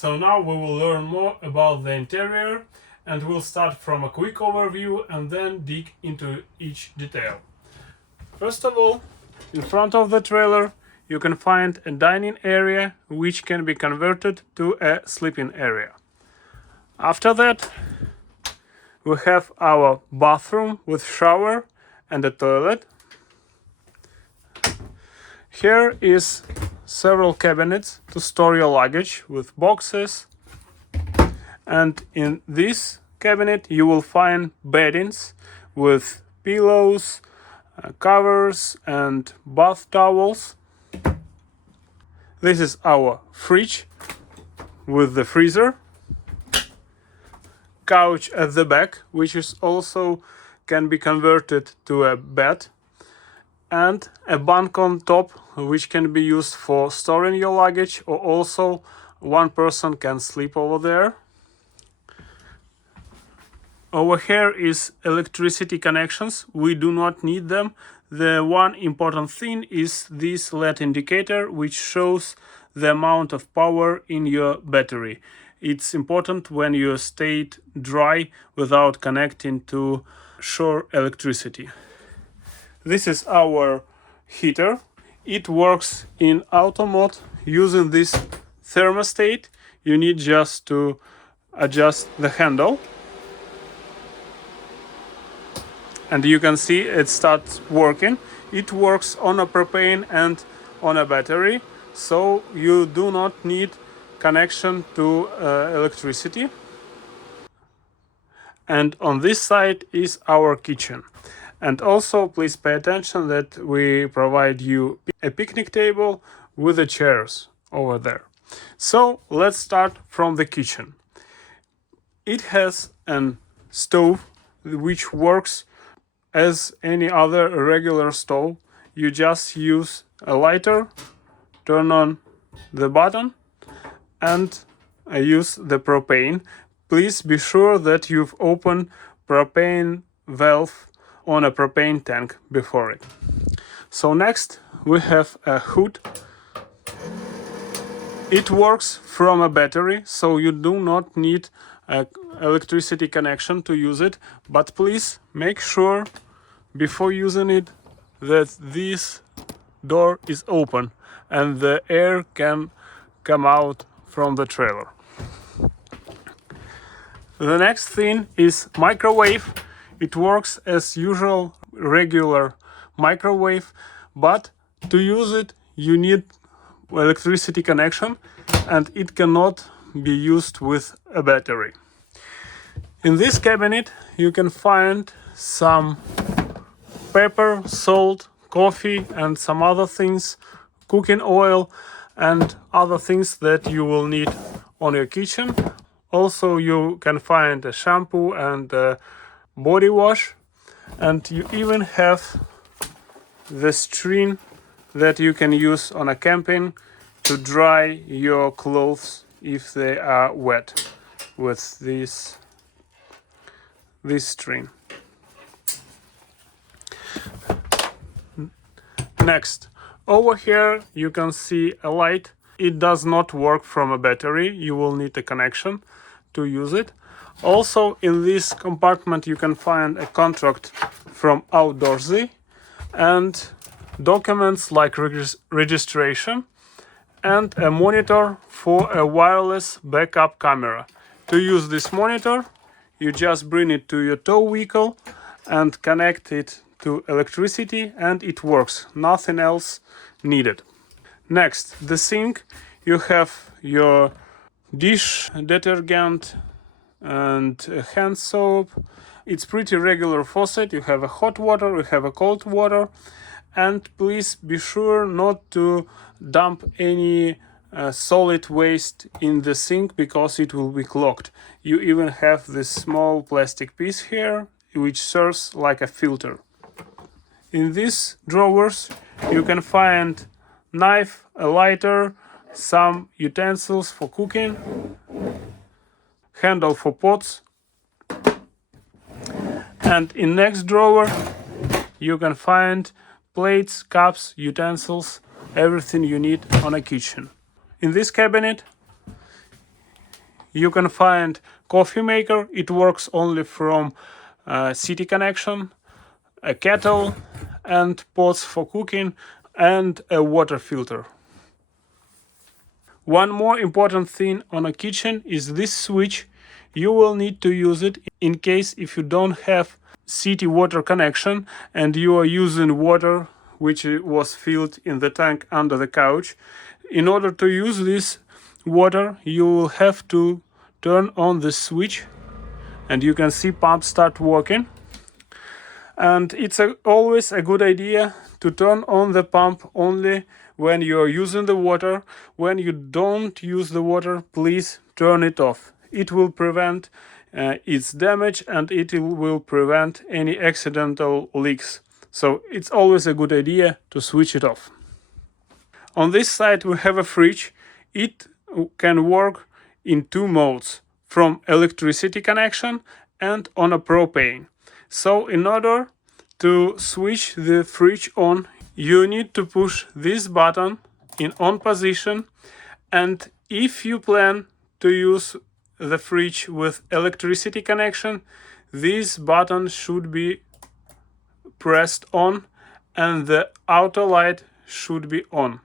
So now we will learn more about the interior, and we'll start from a quick overview and then dig into each detail. First of all, in front of the trailer you can find a dining area which can be converted to a sleeping area. After that, we have our bathroom with shower and a toilet. Here is several cabinets to store your luggage with boxes, and in this cabinet you will find beddings with pillows, covers and bath towels. This is our fridge with the freezer, couch at the back, which is also can be converted to a bed, and a bunk on top, which can be used for storing your luggage, or also one person can sleep over there. Over here is electricity connections. We do not need them. The one important thing is this LED indicator, which shows the amount of power in your battery. It's important when you stay dry without connecting to shore electricity. This is our heater. It works in auto mode using this thermostat. You need just to adjust the handle, and you can see it starts working. It works on a propane and on a battery, so you do not need connection to electricity. And on this side is our kitchen. And also please pay attention that we provide you a picnic table with the chairs over there. So let's start from the kitchen. It has a stove which works as any other regular stove. You just use a lighter, turn on the button, and use the propane. Please be sure that you've opened propane valve on a propane tank before it. So next we have a hood. It works from a battery, so you do not need an electricity connection to use it, but please make sure before using it that this door is open and the air can come out from the trailer. The next thing is microwave. It works as usual regular microwave, but to use it you need electricity connection, and it cannot be used with a battery. In this cabinet you can find some pepper, salt, coffee and some other things, cooking oil and other things that you will need on your kitchen. Also you can find a shampoo and a body wash, and you even have the string that you can use on a camping to dry your clothes if they are wet with this string. Next, over here you can see a light. It does not work from a battery. You will need a connection to use it. Also in this compartment you can find a contract from Outdoorsy and documents like registration and a monitor for a wireless backup camera. To use this monitor, you just bring it to your tow vehicle and connect it to electricity, and it works. Nothing else needed. Next, the sink. You have your dish detergent and hand soap. It's pretty regular faucet. You have a hot water, you have a cold water, and please be sure not to dump any solid waste in the sink because it will be clogged. You even have this small plastic piece here which serves like a filter. In these drawers you can find knife, a lighter, some utensils for cooking, handle for pots, and in next drawer you can find plates, cups, utensils, everything you need on a kitchen. In this cabinet you can find coffee maker. It works only from city connection, a kettle and pots for cooking, and a water filter. One more important thing on a kitchen is this switch. You will need to use it in case if you don't have city water connection and you are using water which was filled in the tank under the couch. In order to use this water, you will have to turn on the switch, and you can see pump start working. And it's always a good idea to turn on the pump only when you are using the water. When you don't use the water, please turn it off. It will prevent its damage, and it will prevent any accidental leaks. So it's always a good idea to switch it off. On this side we have a fridge. It can work in two modes, from electricity connection and on a propane. So in order to switch the fridge on, you need to push this button in on position, and if you plan to use the fridge with electricity connection, this button should be pressed on and the auto light should be on.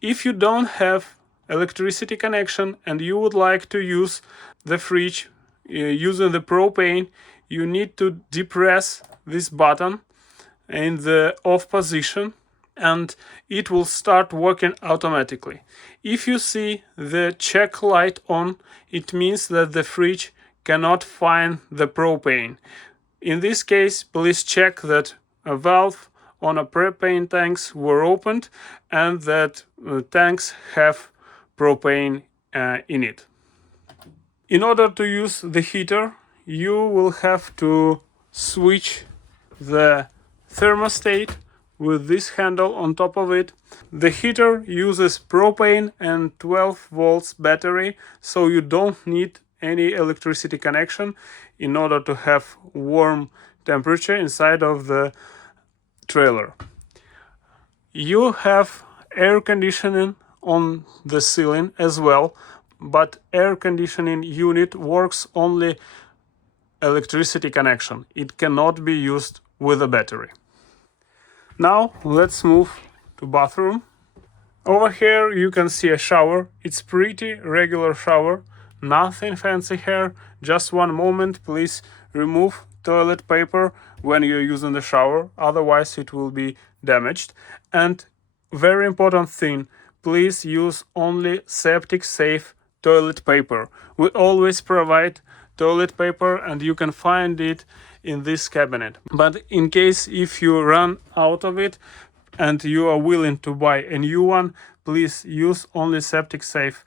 If you don't have electricity connection and you would like to use the fridge using the propane, you need to depress this button in the off position and it will start working automatically. If you see the check light on, it means that the fridge cannot find the propane. In this case, please check that a valve on a propane tanks were opened and that tanks have propane in it. In order to use the heater, you will have to switch the thermostat with this handle on top of it. The heater uses propane and 12 volts battery, so you don't need any electricity connection in order to have warm temperature inside of the trailer. You have air conditioning on the ceiling as well, but air conditioning unit works only electricity connection. It cannot be used with a battery. Now let's move to bathroom. Over here you can see a shower. It's pretty regular shower, nothing fancy here. Just one moment, please remove toilet paper when you're using the shower, otherwise it will be damaged. And very important thing, please use only septic safe toilet paper. We always provide toilet paper and you can find it in this cabinet. But in case if you run out of it and you are willing to buy a new one, please use only septic safe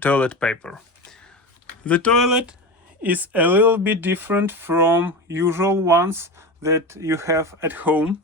toilet paper. The toilet is a little bit different from usual ones that you have at home.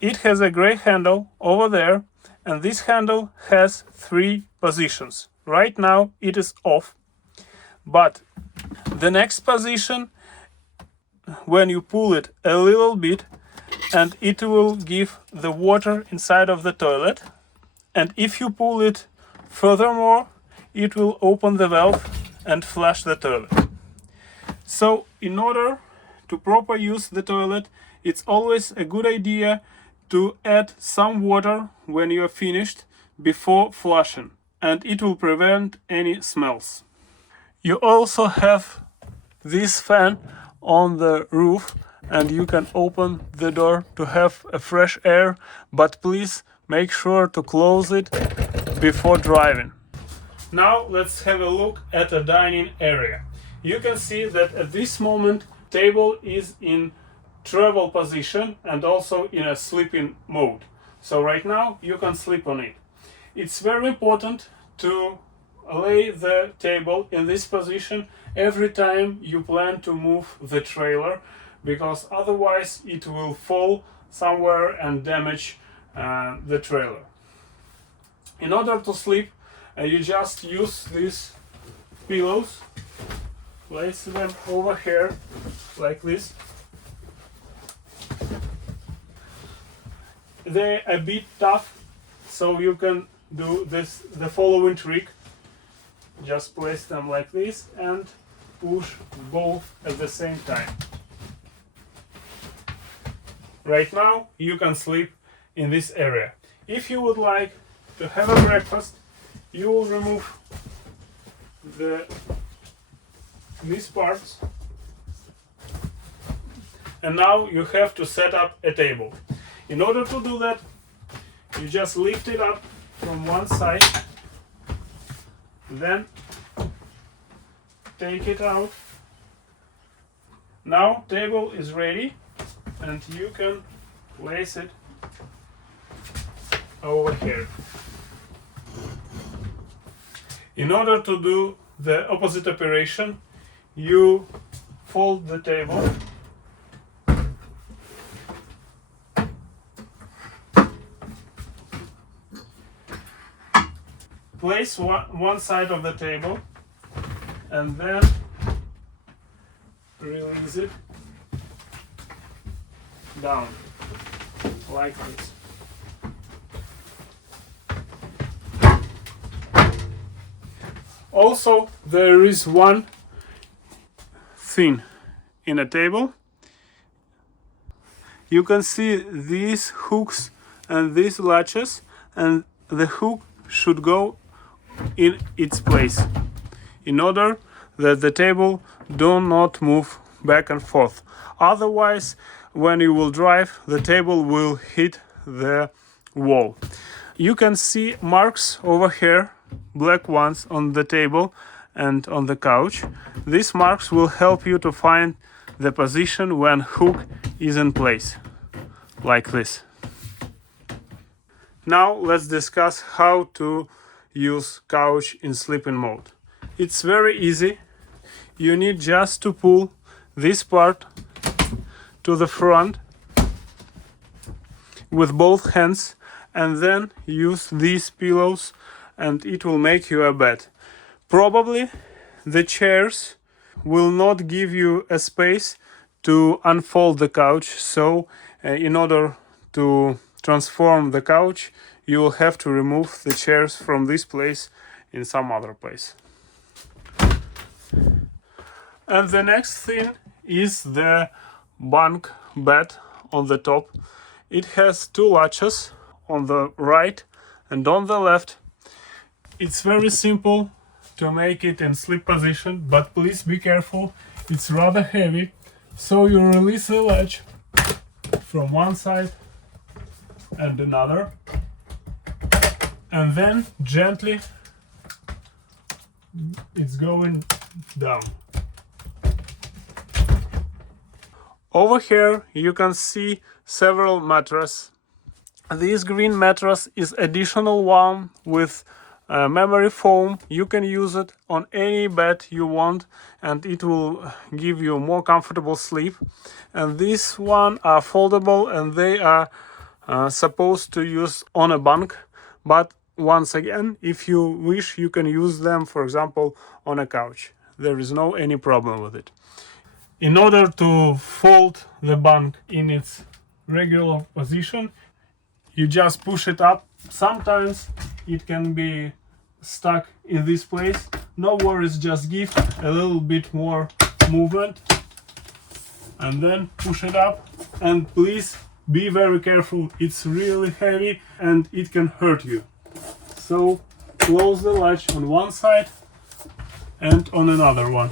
It has a gray handle over there, and this handle has 3 positions. Right now it is off, but the next position, when you pull it a little bit, and it will give the water inside of the toilet, and if you pull it furthermore, it will open the valve and flush the toilet. So in order to properly use the toilet, it's always a good idea to add some water when you are finished before flushing, and it will prevent any smells. You also have this fan on the roof, and you can open the door to have a fresh air, but please make sure to close it before driving. Now let's have a look at the dining area. You can see that at this moment table is in travel position and also in a sleeping mode. So right now you can sleep on it. It's very important to lay the table in this position every time you plan to move the trailer, because otherwise it will fall somewhere and damage the trailer. In order to sleep, you just use these pillows, place them over here like this. They're a bit tough, so you can do the following trick. just place them like this and push both at the same time. Right now you can sleep in this area. If you would like to have a breakfast, you will remove these parts, and now you have to set up a table. In order to do that, you just lift it up from one side, then take it out. Now table is ready and you can place it over here. In order to do the opposite operation, you fold the table place one side of the table and then release it down like this. Also, there is one thing in a table. You can see these hooks and these latches, and the hook should go in its place in order that the table do not move back and forth. Otherwise, when you will drive, the table will hit the wall. You can see marks over here, black ones on the table and on the couch. These marks will help you to find the position when hook is in place, like this. Now let's discuss how to use couch in sleeping mode. It's very easy. You need just to pull this part to the front with both hands and then use these pillows and it will make you a bed. Probably the chairs will not give you a space to unfold the couch, so in order to transform the couch, you will have to remove the chairs from this place in some other place. And the next thing is the bunk bed on the top. It has two latches on the right and on the left. It's very simple to make it in sleep position, but please be careful, it's rather heavy. So you release the latch from one side and another, and then gently it's going down. Over here you can see several mattresses. This green mattress is additional one with memory foam. You can use it on any bed you want and it will give you more comfortable sleep. And these one are foldable and they are supposed to use on a bunk, but once again, if you wish, you can use them, for example, on a couch. There is no any problem with it. In order to fold the bunk in its regular position, you just push it up. Sometimes it can be stuck in this place. No worries, just give a little bit more movement and then push it up. And please be very careful, it's really heavy and it can hurt you. So close the latch on one side and on another one.